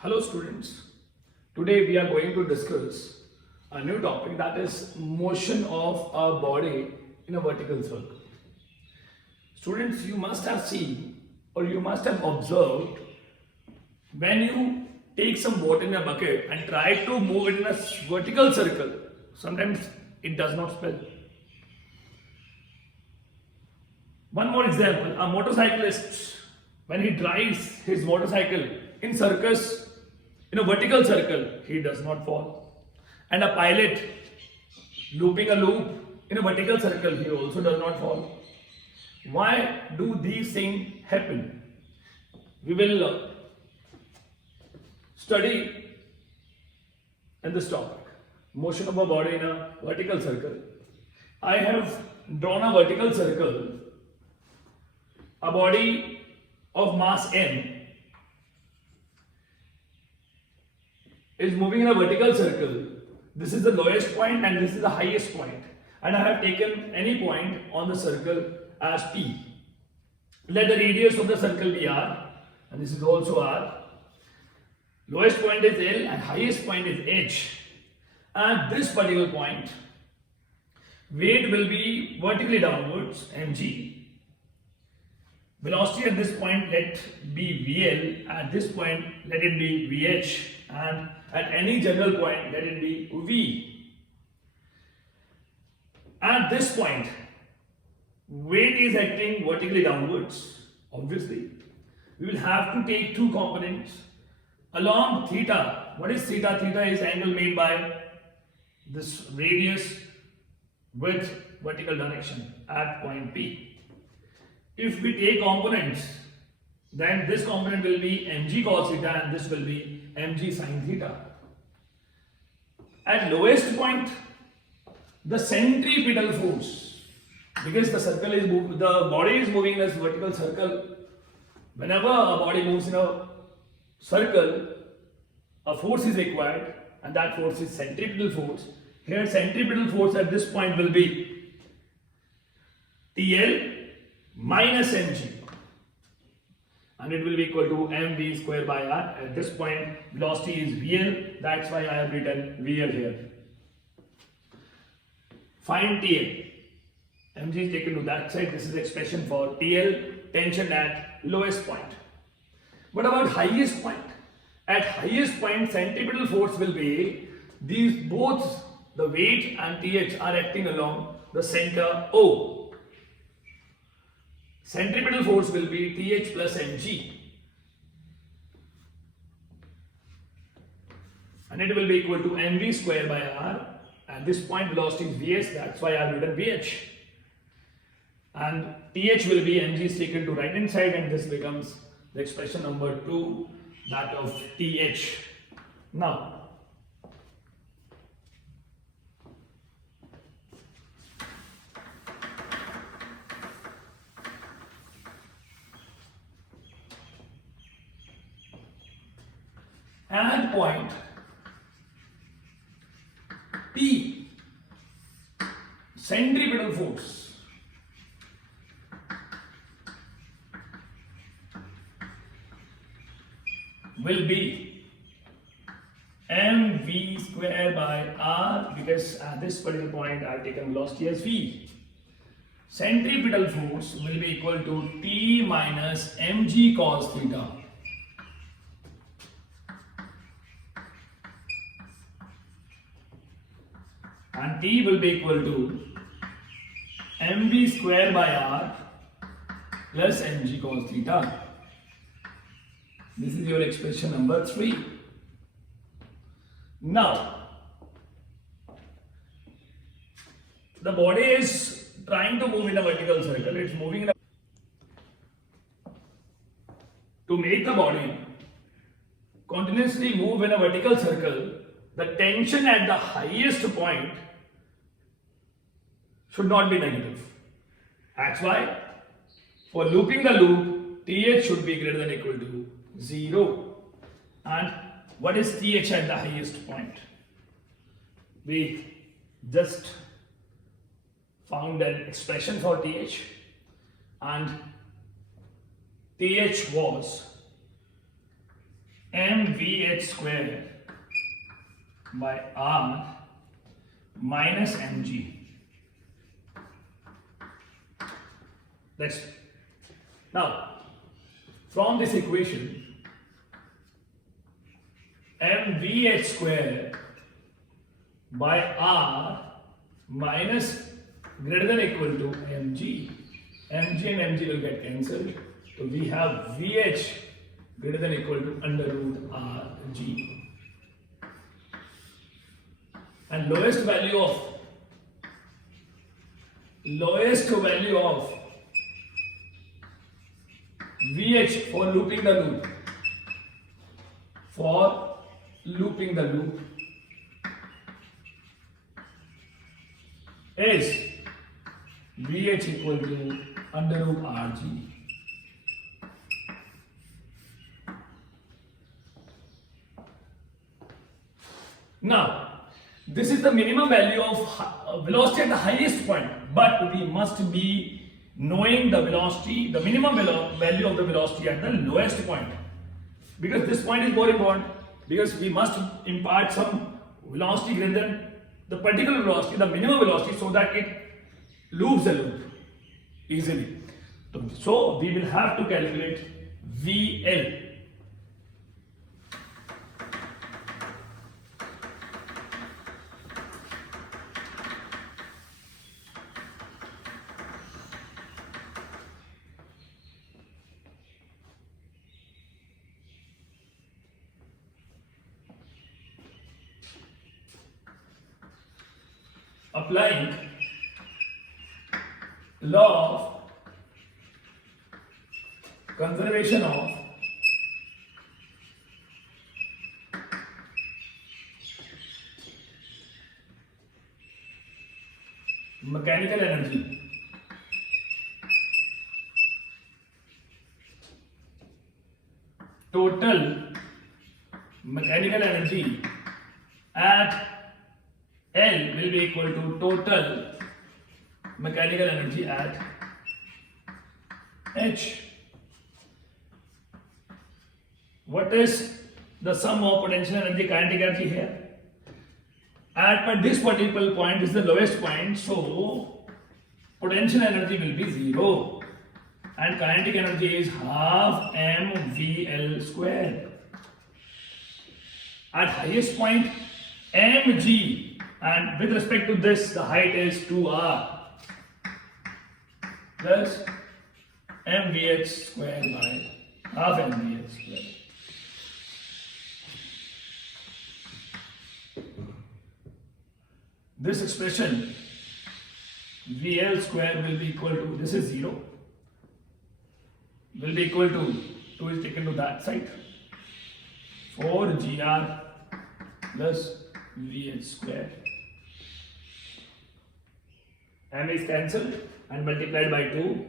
Hello students, today we are going to discuss a new topic, that is motion of a body in a vertical circle. Students, you must have seen or you must have observed when you take some water in a bucket and try to move it in a vertical circle, sometimes it does not spill. One more example, a motorcyclist, when he drives his motorcycle in circus, in a vertical circle, he does not fall. And a pilot looping a loop in a vertical circle, he also does not fall. Why do these things happen? We will study in this topic, motion of a body in a vertical circle. I have drawn a vertical circle, a body of mass m is moving in a vertical circle. This is the lowest point and this is the highest point. And I have taken any point on the circle as P. Let the radius of the circle be R, and this is also R. Lowest point is L and highest point is H. At this particular point, weight will be vertically downwards, mg. Velocity at this point let be VL, at this point let it be VH, and at any general point let it be V. At this point, weight is acting vertically downwards. Obviously, we will have to take two components along theta. What is theta? Theta is angle made by this radius with vertical direction at point P. If we take components, then this component will be mg cos theta and this will be mg sin theta. At lowest point, the centripetal force, because the circle is the body is moving in a vertical circle. Whenever a body moves in a circle, a force is required, and that force is centripetal force. Here, centripetal force at this point will be TL minus mg, and it will be equal to mv square by r. At this point, velocity is VL, that's why I have written VL here. Find TL. Mg is taken to that side. This is the expression for TL, tension at lowest point. What about highest point? At highest point, centripetal force will be these both, the weight and TH are acting along the center O. Centripetal force will be TH plus mg, and it will be equal to mv square by r. At this point, velocity is Vs, that's why I have written Vh. And TH will be mg is taken to right hand side, and this becomes the expression number 2, that of TH. Now, at point P, centripetal force will be mv square by r, because at this particular point I have taken velocity as v. Centripetal force will be equal to T minus mg cos theta. And T will be equal to mv square by r plus mg cos theta. This is your expression number 3. Now, the body is trying to move in a vertical circle. It's moving in a... To make the body continuously move in a vertical circle, the tension at the highest point should not be negative. That's why for looping the loop, TH should be greater than or equal to 0. And what is TH at the highest point? We just found an expression for TH, and TH was mvh square by r minus mg. Next. Now, from this equation, mvh square by r minus greater than equal to mg. mg and mg will get cancelled. So we have vh greater than equal to under root rg. And lowest value of vh for looping the loop, is vh equal to under root rg. Now, this is the minimum value of velocity at the highest point, but we must be knowing the velocity, the minimum value of the velocity at the lowest point, because this point is more important, because we must impart some velocity greater than the particular velocity, the minimum velocity, so that it loops the loop easily. So we will have to calculate VL. Applying law of conservation of mechanical energy, total mechanical energy at L will be equal to total mechanical energy at H. What is the sum of potential energy, kinetic energy here? At this particular point is the lowest point, so potential energy will be 0 and kinetic energy is half mvl square. At highest point mg, and with respect to this the height is 2r plus mvh square by half mvh square. This expression VL square will be equal to, this is 0, will be equal to 2 is taken to that side, 4gr plus VH square. M is cancelled and multiplied by 2.